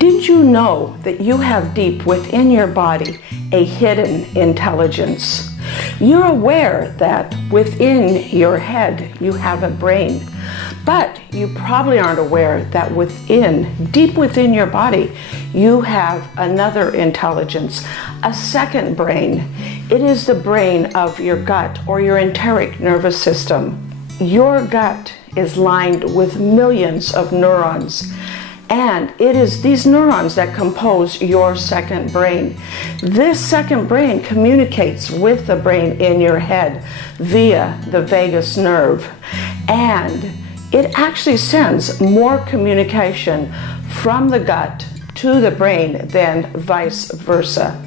Did you know that you have deep within your body a hidden intelligence? You're aware that within your head you have a brain, but you probably aren't aware that deep within your body, you have another intelligence, a second brain. It is the brain of your gut or your enteric nervous system. Your gut is lined with millions of neurons, and it is these neurons that compose your second brain. This second brain communicates with the brain in your head via the vagus nerve, and it actually sends more communication from the gut to the brain than vice versa.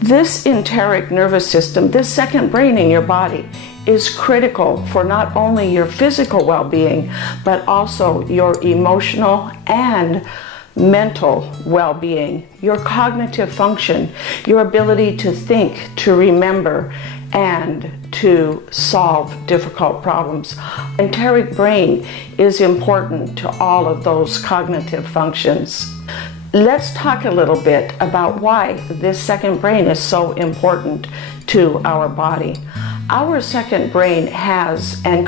This enteric nervous system, this second brain in your body, is critical for not only your physical well-being, but also your emotional and mental well-being, your cognitive function, your ability to think, to remember, and to solve difficult problems. Enteric brain is important to all of those cognitive functions. Let's talk a little bit about why this second brain is so important to our body. Our second brain has and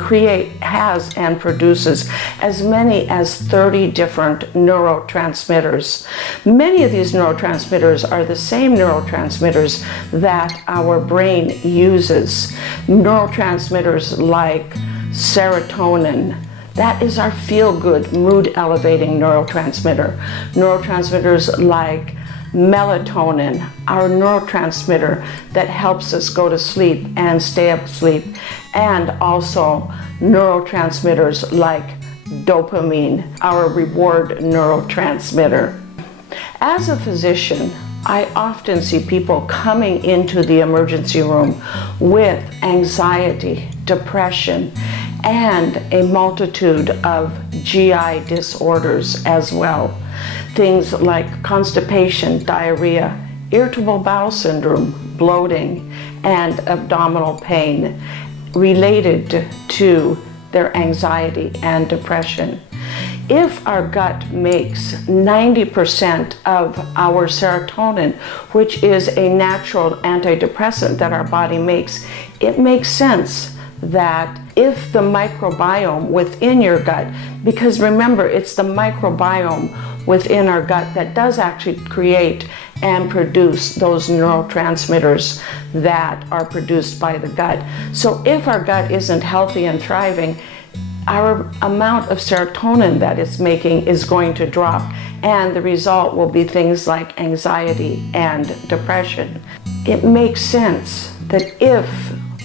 produces as many as 30 different neurotransmitters. Many of these neurotransmitters are the same neurotransmitters that our brain uses. Neurotransmitters like serotonin, that is our feel-good, mood-elevating neurotransmitter. Neurotransmitters like melatonin, our neurotransmitter that helps us go to sleep and stay asleep, and also neurotransmitters like dopamine, our reward neurotransmitter. As a physician, I often see people coming into the emergency room with anxiety, depression, and a multitude of GI disorders as well. Things like constipation, diarrhea, irritable bowel syndrome, bloating, and abdominal pain related to their anxiety and depression. If our gut makes 90% of our serotonin, which is a natural antidepressant that our body makes, it makes sense that if the microbiome within your gut, because remember, it's the microbiome within our gut that does actually create and produce those neurotransmitters that are produced by the gut. So if our gut isn't healthy and thriving, our amount of serotonin that it's making is going to drop, and the result will be things like anxiety and depression. It makes sense that if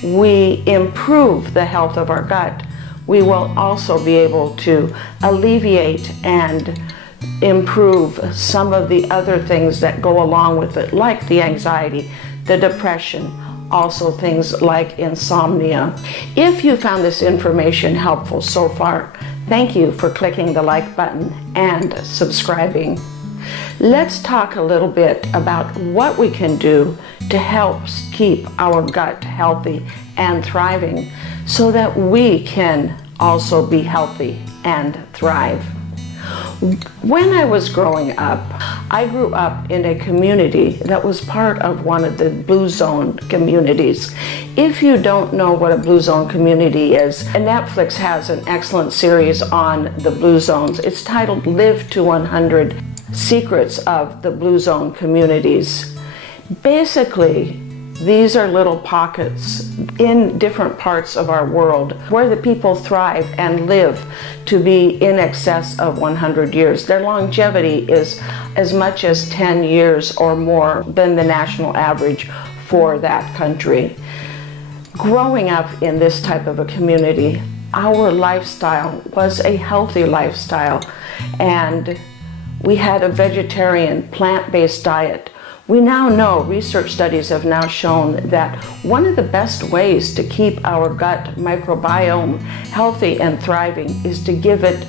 we improve the health of our gut, we will also be able to alleviate and improve some of the other things that go along with it, like the anxiety, the depression, also things like insomnia. If you found this information helpful so far, thank you for clicking the like button and subscribing. Let's talk a little bit about what we can do to help keep our gut healthy and thriving so that we can also be healthy and thrive. When I was growing up, I grew up in a community that was part of one of the Blue Zone communities. If you don't know what a Blue Zone community is, Netflix has an excellent series on the Blue Zones. It's titled Live to 100: Secrets of the Blue Zone Communities. Basically, these are little pockets in different parts of our world where the people thrive and live to be in excess of 100 years. Their longevity is as much as 10 years or more than the national average for that country. Growing up in this type of a community, our lifestyle was a healthy lifestyle, and we had a vegetarian, plant-based diet. We now know, research studies have now shown that one of the best ways to keep our gut microbiome healthy and thriving is to give it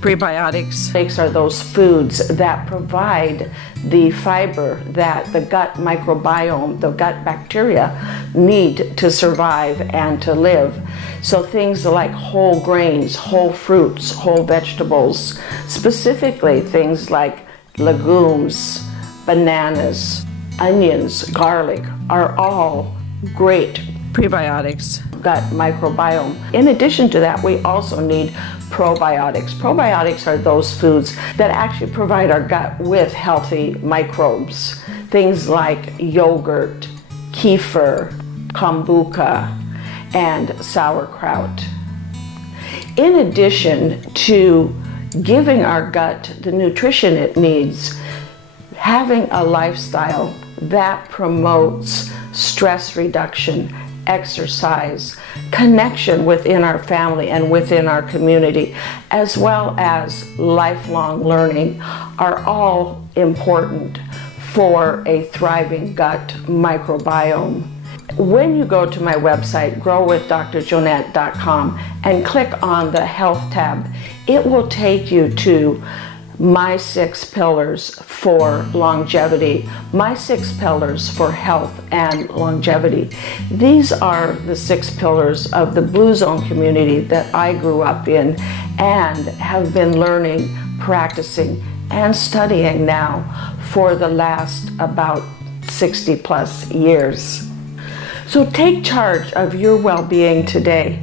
prebiotics. Prebiotics are those foods that provide the fiber that the gut microbiome, the gut bacteria, need to survive and to live. So things like whole grains, whole fruits, whole vegetables, specifically things like legumes, bananas, onions, garlic are all great prebiotics, gut microbiome. In addition to that, we also need probiotics. Probiotics are those foods that actually provide our gut with healthy microbes. Things like yogurt, kefir, kombucha, and sauerkraut. In addition to giving our gut the nutrition it needs, having a lifestyle that promotes stress reduction, exercise, connection within our family and within our community, as well as lifelong learning, are all important for a thriving gut microbiome. When you go to my website, growwithdrjonette.com, and click on the Health tab, it will take you to my 6 pillars for longevity, my 6 pillars for health and longevity. These are the 6 pillars of the Blue Zone community that I grew up in and have been learning, practicing, and studying now for the last about 60 plus years. So take charge of your well-being today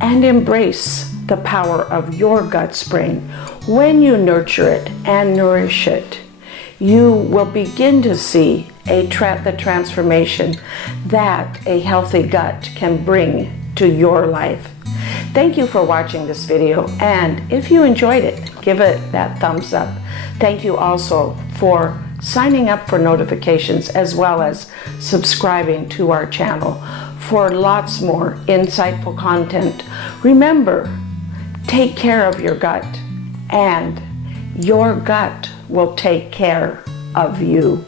and embrace the power of your gut brain. When you nurture it and nourish it, you will begin to see the transformation that a healthy gut can bring to your life. Thank you for watching this video, and if you enjoyed it, give it that thumbs up. Thank you also for signing up for notifications as well as subscribing to our channel for lots more insightful content. Remember, take care of your gut, and your gut will take care of you.